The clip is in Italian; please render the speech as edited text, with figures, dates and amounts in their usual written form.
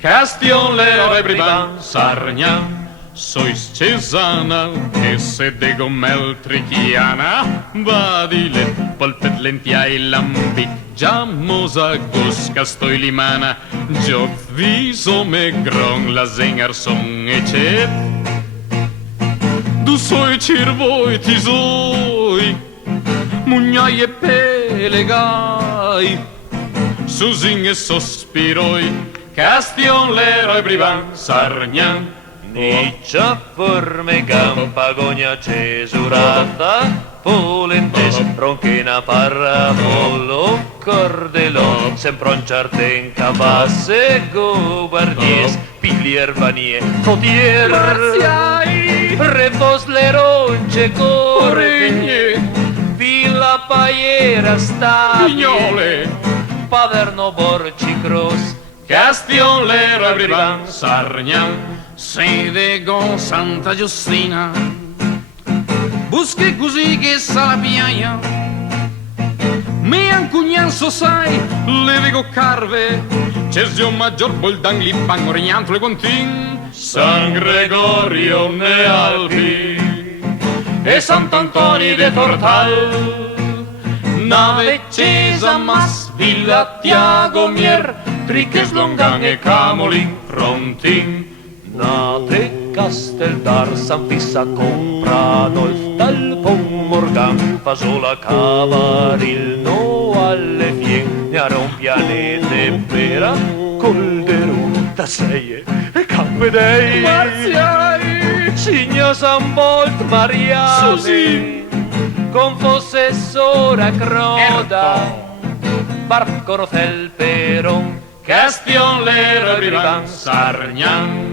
Castillon, l'Hérault, Brabant, Sargnan, sois cesana, che se de gommel trichiana, vadile, polpet lentia e lambi, giamosa gusca stoi limana, joc viso me gron la zenger son e cet. Du soi cirvoi tisoi, mugnai e pelegai, susing e sospiroi, Castillon, l'Hérault, Brabant, Sargnan, Niccia, forme, gampa, gogna cesurata, polentes, ronchina, parra, pollo, cordelò, semproncharte, cabasse, gobardies, pilier, vanier, cotier, Marziai, repos, leronce, corre, Regne, villa, paiera, stabile, Vignole, paverno, borci, cross, Castillon, l'Hérault, Brabant, Sargnan, sede con Santa Giustina, buschi così che sa la piaia, me ancugnan so sai, le vego carve, Cesio Maggior, Boldan, Lipan, Orignanto, le Contin, San Gregorio, ne Alpi, e Sant'Antoni de Tortal, nave Cesa, Mas, Villa, Tiago, Mier, Triches, Longan e Camolin, Frontin, Nate, Casteldar, San Pissa, Compranolf, Talpon, Morgan, Fasola, Cavarilno, alle Fien, Niaron, Pianete, Pera, Coldero, Tasseie, e Campedei, Marziai, Signa, San Bolt, Mariame, Susi, con Fossessora, Croda, Barcorotel, Peron, Castillon, l'Hérault, Brabant, Sargnan,